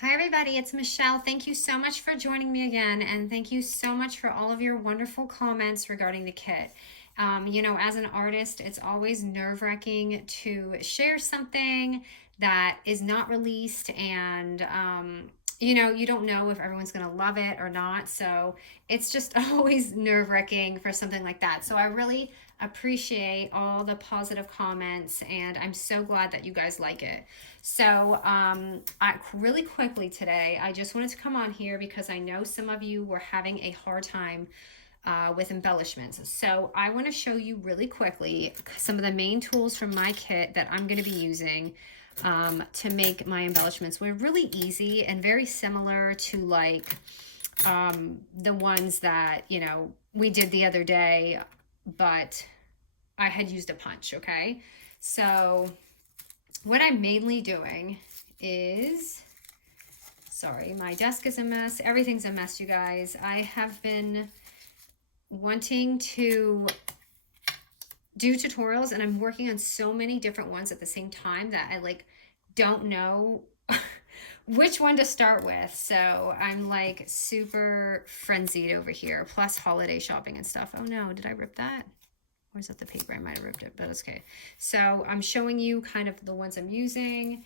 Hi everybody, it's Michelle. Thank you so much for joining me again, and thank you so much for all of your wonderful comments regarding the kit. As an artist, it's always nerve-wracking to share something that is not released, and you don't know if everyone's going to love it or not. So it's just always nerve-wracking for something like that. So I really appreciate all the positive comments, and I'm so glad that you guys like it. So, really quickly today, I just wanted to come on here because I know some of you were having a hard time with embellishments. So, I want to show you really quickly some of the main tools from my kit that I'm going to be using to make my embellishments. We're really easy and very similar to like the ones that, we did the other day, but I had used a punch, okay? So, what I'm mainly doing is, sorry, my desk is a mess. Everything's a mess, you guys. I have been wanting to do tutorials and I'm working on so many different ones at the same time that I like don't know which one to start with. So I'm like super frenzied over here, plus holiday shopping and stuff. Oh no, did I rip that? Or is that the paper? I might have ripped it, but it's okay. So I'm showing you kind of the ones I'm using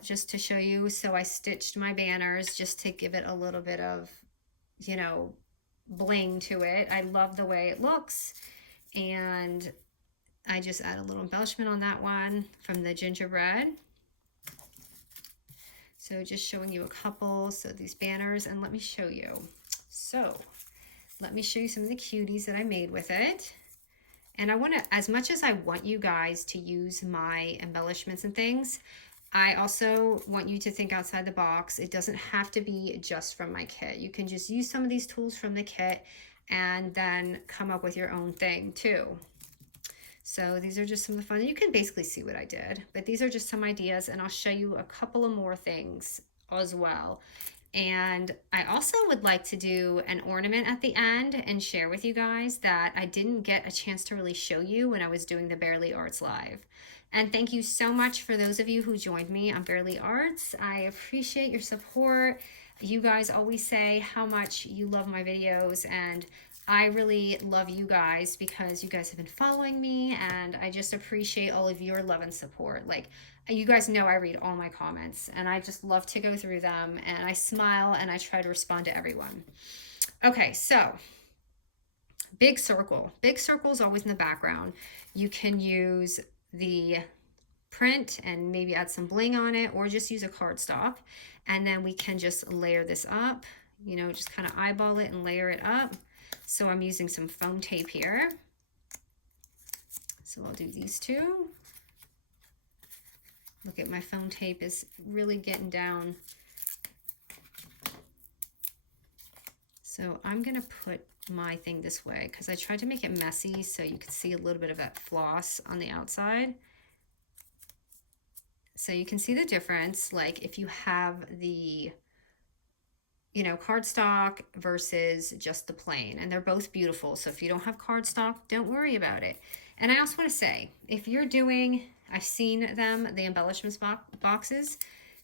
just to show you. So I stitched my banners just to give it a little bit of, bling to it. I love the way it looks. And I just add a little embellishment on that one from the gingerbread. So just showing you a couple. So these banners, and let me show you. So let me show you some of the cuties that I made with it. And I want to, as much as I want you guys to use my embellishments and things, I also want you to think outside the box. It doesn't have to be just from my kit. You can just use some of these tools from the kit and then come up with your own thing too. So these are just some of the fun. You can basically see what I did, but these are just some ideas, and I'll show you a couple of more things as well. And I also would like to do an ornament at the end and share with you guys that I didn't get a chance to really show you when I was doing the Barely Arts Live. And thank you so much for those of you who joined me on Barely Arts. I appreciate your support. You guys always say how much you love my videos, and I really love you guys because you guys have been following me, and I just appreciate all of your love and support. Like, you guys know I read all my comments and I just love to go through them, and I smile and I try to respond to everyone. Okay, so big circle. Big circle is always in the background. You can use the print and maybe add some bling on it, or just use a cardstock, and then we can just layer this up, just kind of eyeball it and layer it up. So I'm using some foam tape here. So I'll do these two. Look at my foam tape is really getting down. So I'm gonna put my thing this way because I tried to make it messy so you could see a little bit of that floss on the outside. So you can see the difference, like if you have the, cardstock versus just the plain, and they're both beautiful. So if you don't have cardstock, don't worry about it. And I also want to say, if you're doing, I've seen them, the embellishments boxes,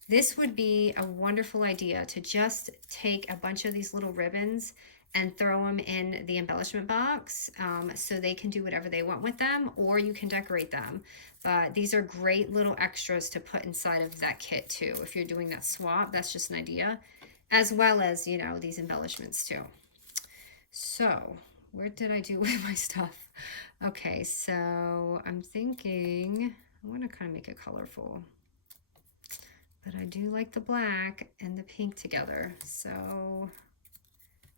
this would be a wonderful idea to just take a bunch of these little ribbons and throw them in the embellishment box so they can do whatever they want with them, or you can decorate them. But these are great little extras to put inside of that kit too. If you're doing that swap, that's just an idea, as well as, these embellishments too. So where did I do with my stuff? Okay, so I'm thinking I want to kind of make it colorful, but I do like the black and the pink together. So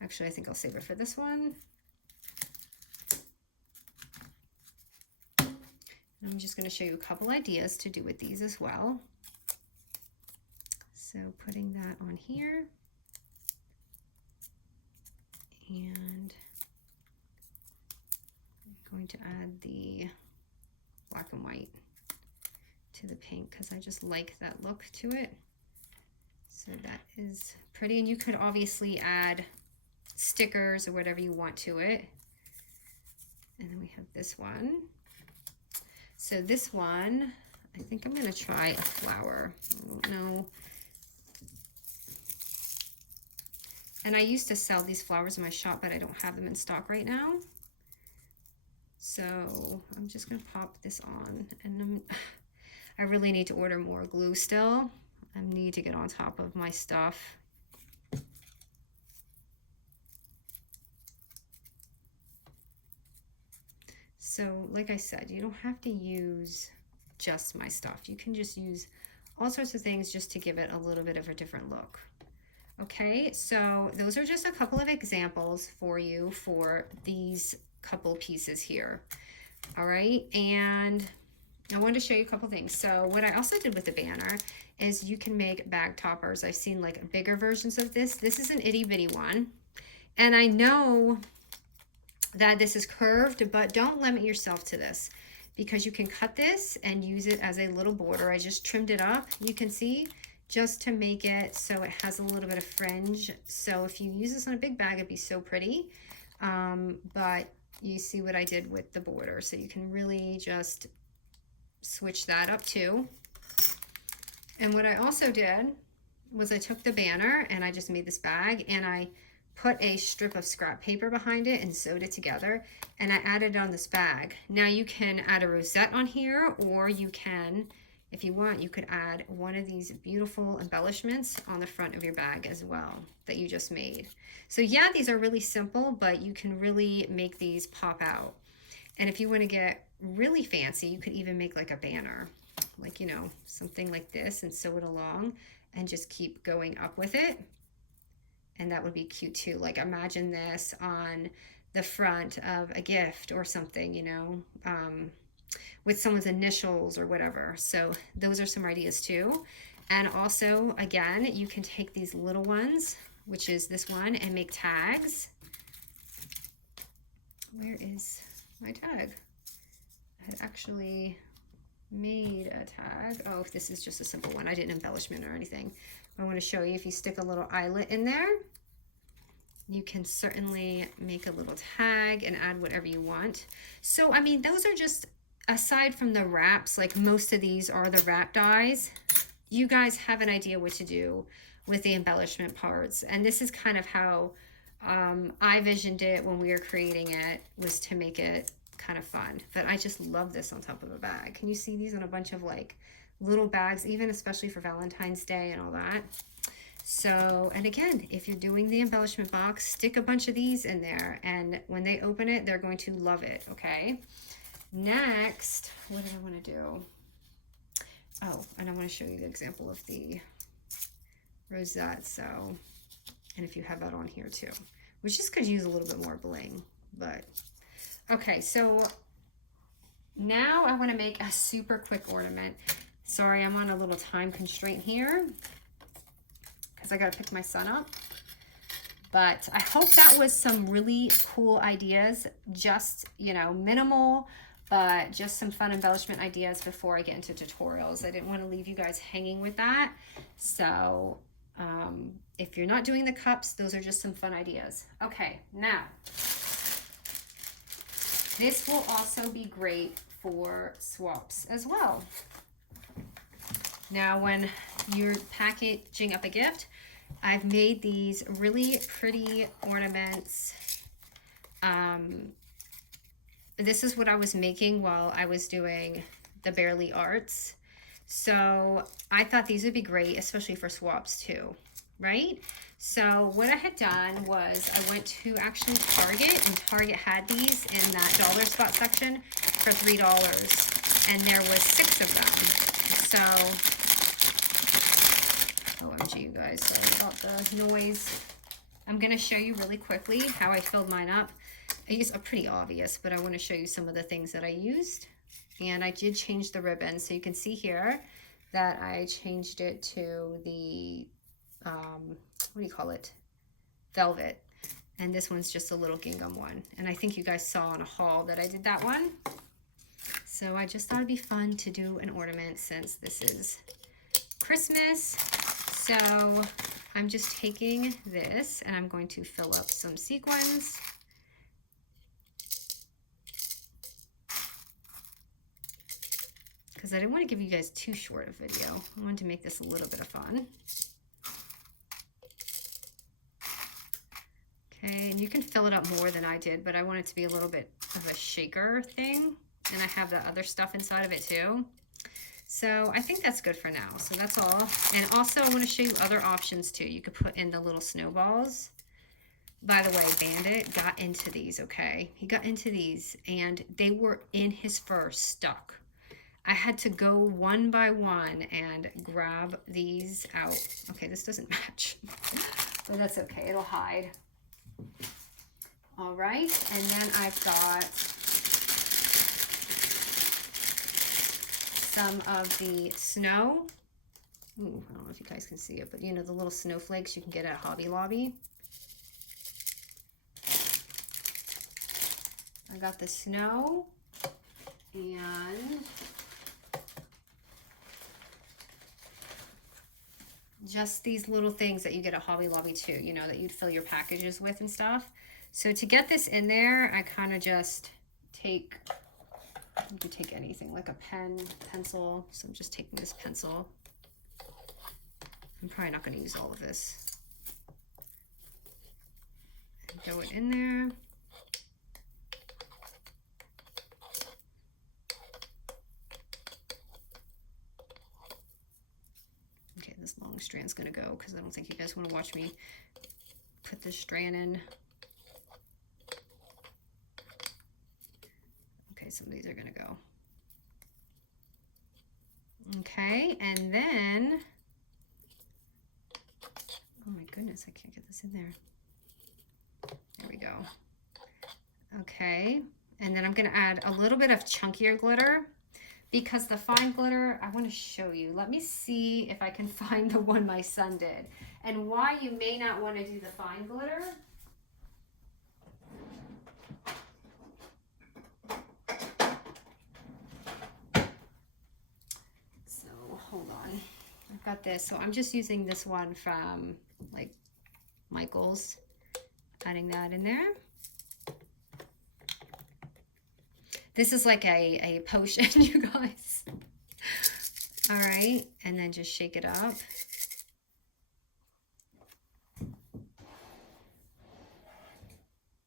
actually, I think I'll save it for this one. And I'm just going to show you a couple ideas to do with these as well. So putting that on here. And I'm going to add the black and white to the pink because I just like that look to it. So that is pretty, and you could obviously add stickers or whatever you want to it. And then we have this one. So this one, I think I'm going to try a flower. I don't know And I used to sell these flowers in my shop, but I don't have them in stock right now. So I'm just gonna pop this on, and I really need to order more glue still. I need to get on top of my stuff. So like I said, you don't have to use just my stuff. You can just use all sorts of things just to give it a little bit of a different look. Okay, so those are just a couple of examples for you for these couple pieces here. All right, and I wanted to show you a couple things. So what I also did with the banner is you can make bag toppers. I've seen like bigger versions of this. This is an itty bitty one. And I know that this is curved, but don't limit yourself to this, because you can cut this and use it as a little border. I just trimmed it up, you can see, just to make it so it has a little bit of fringe. So if you use this on a big bag, it'd be so pretty. But you see what I did with the border. So you can really just switch that up too. And what I also did was I took the banner and I just made this bag, and I put a strip of scrap paper behind it and sewed it together, and I added it on this bag. Now you can add a rosette on here, or you can, if you want, you could add one of these beautiful embellishments on the front of your bag as well that you just made. So yeah, these are really simple, but you can really make these pop out. And if you want to get really fancy, you could even make like a banner, like, you know, something like this, and sew it along and just keep going up with it. And that would be cute too. Like imagine this on the front of a gift or something, you know, with someone's initials or whatever. So those are some ideas too. And also, again, you can take these little ones, which is this one, and make tags. Where is my tag? I had actually made a tag. Oh, this is just a simple one. I didn't embellishment or anything. I want to show you, if you stick a little eyelet in there, you can certainly make a little tag and add whatever you want. So, I mean, those are just, aside from the wraps, like most of these are the wrap dies, you guys have an idea what to do with the embellishment parts. And this is kind of how I visioned it when we were creating it, was to make it kind of fun. But I just love this on top of a bag. Can you see these on a bunch of like little bags, even especially for Valentine's Day and all that? So, and again, if you're doing the embellishment box, stick a bunch of these in there, and when they open it, they're going to love it. Okay, next, what did I want to do? Oh, and I want to show you the example of the rosette. So, and if you have that on here too, which just could use a little bit more bling, but okay. So now I want to make a super quick ornament. Sorry, I'm on a little time constraint here because I got to pick my son up. But I hope that was some really cool ideas, just, you know, minimal, but just some fun embellishment ideas before I get into tutorials. I didn't want to leave you guys hanging with that. So if you're not doing the cups, those are just some fun ideas. Okay, now, this will also be great for swaps as well. Now, when you're packaging up a gift, I've made these really pretty ornaments. This is what I was making while I was doing the Barely Arts. So I thought these would be great, especially for swaps too, right? So what I had done was I went to actually Target, and Target had these in that dollar spot section for $3, and there was 6 of them. So OMG, you guys, sorry about the noise. I'm going to show you really quickly how I filled mine up. It's pretty obvious, but I want to show you some of the things that I used. And I did change the ribbon. So you can see here that I changed it to the, what do you call it? Velvet. And this one's just a little gingham one. And I think you guys saw in a haul that I did that one. So I just thought it'd be fun to do an ornament since this is Christmas. So I'm just taking this and I'm going to fill up some sequins. Because I didn't want to give you guys too short a video. I wanted to make this a little bit of fun. And you can fill it up more than I did, but I want it to be a little bit of a shaker thing. And I have the other stuff inside of it too. So I think that's good for now. So that's all. And also I want to show you other options too. You could put in the little snowballs. By the way, Bandit got into these, okay? He got into these and they were in his fur stuck. I had to go one by one and grab these out. Okay, this doesn't match, but that's okay. It'll hide. All right, and then I've got some of the snow. Ooh, I don't know if you guys can see it, but you know, the little snowflakes you can get at Hobby Lobby. I got the snow and just these little things that you get at Hobby Lobby too, you know, that you'd fill your packages with and stuff. So to get this in there, I kind of just take, you could take anything like a pen, pencil. So I'm just taking this pencil. I'm probably not going to use all of this. And throw it in there. This long strand's gonna go because I don't think you guys want to watch me put this strand in. Okay, some of these are gonna go. Okay, and then, oh my goodness, I can't get this in there. There we go. Okay, and then I'm gonna add a little bit of chunkier glitter. Because the fine glitter, I want to show you. Let me see if I can find the one my son did. And why you may not want to do the fine glitter. So, hold on. I've got this. So I'm just using this one from, like, Michael's. Adding that in there. This is like a potion, you guys. All right, and then just shake it up.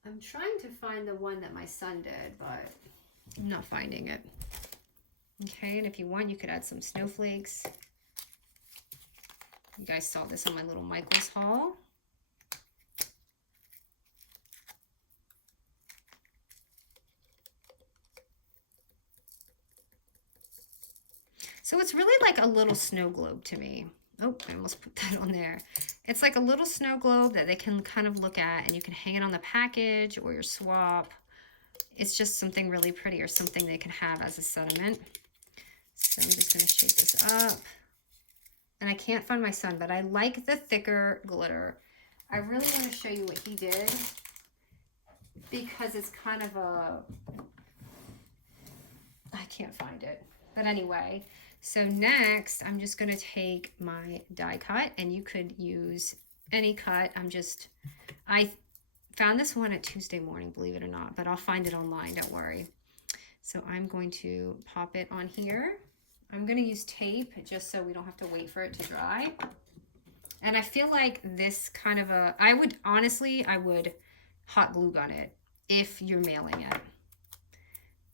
I'm trying to find the one that my son did, but I'm not finding it. Okay, and if you want, you could add some snowflakes. You guys saw this on my little Michael's haul. So it's really like a little snow globe to me. Oh, I almost put that on there. It's like a little snow globe that they can kind of look at, and you can hang it on the package or your swap. It's just something really pretty or something they can have as a sentiment. So I'm just going to shake this up. And I can't find my son, but I like the thicker glitter. I really want to show you what he did because it's kind of a... I can't find it. But anyway... So next, I'm just going to take my die cut, and you could use any cut. I found this one at Tuesday morning, believe it or not, but I'll find it online, don't worry. So I'm going to pop it on here. I'm going to use tape just so we don't have to wait for it to dry. And I feel like this kind of I would hot glue gun it if you're mailing it.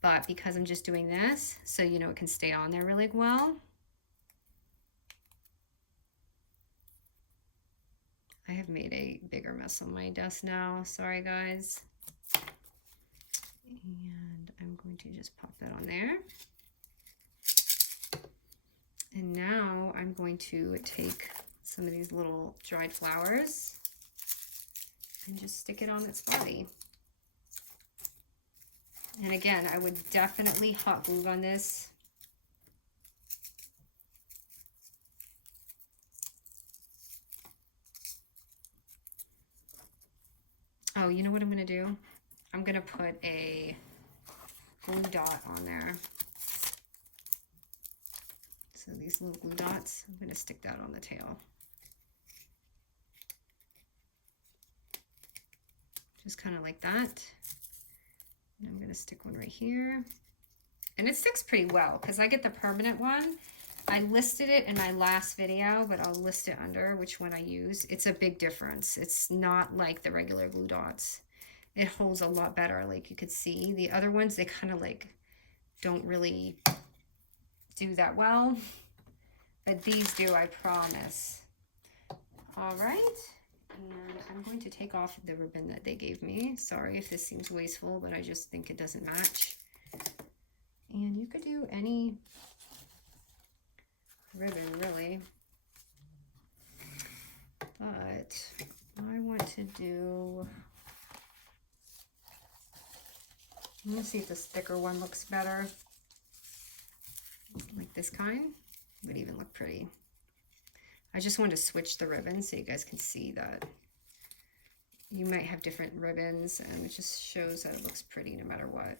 But because I'm just doing this, so you know it can stay on there really well. I have made a bigger mess on my desk now. Sorry, guys. And I'm going to just pop that on there. And now I'm going to take some of these little dried flowers and just stick it on its body. And again, I would definitely hot glue on this. Oh, you know what I'm going to do? I'm going to put a glue dot on there. So these little glue dots, I'm going to stick that on the tail. Just kind of like that. And I'm going to stick one right here. And it sticks pretty well because I get the permanent one. I listed it in my last video, but I'll list it under which one I use. It's a big difference. It's not like the regular glue dots. it holds a lot better. Like you could see the other ones, they kind of like don't really do that well, but these do, I promise. All right, and I'm going to take off the ribbon that they gave me. Sorry if this seems wasteful, but I just think it doesn't match. And you could do any ribbon really, but I want to do, let's see if this thicker one looks better. Like this kind would even look pretty. I just wanted to switch the ribbons so you guys can see that you might have different ribbons, and it just shows that it looks pretty no matter what.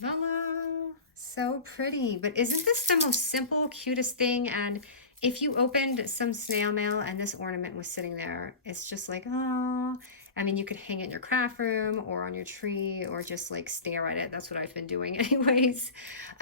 Voila! So pretty. But isn't this the most simple, cutest thing? And if you opened some snail mail and this ornament was sitting there, it's just like, oh. I mean, you could hang it in your craft room or on your tree or just like stare at it. That's what I've been doing anyways.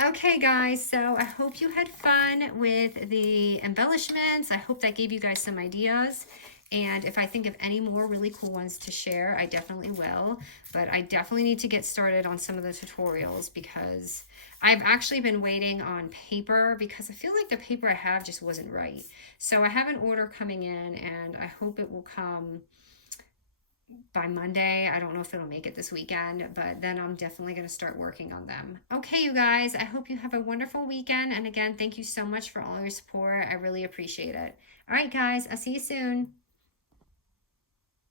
Okay, guys. So I hope you had fun with the embellishments. I hope that gave you guys some ideas. And if I think of any more really cool ones to share, I definitely will. But I definitely need to get started on some of the tutorials because I've actually been waiting on paper because I feel like the paper I have just wasn't right. So I have an order coming in and I hope it will come by Monday. I don't know if it'll make it this weekend, but then I'm definitely going to start working on them. Okay, you guys, I hope you have a wonderful weekend. And again, thank you so much for all your support. I really appreciate it. All right, guys, I'll see you soon.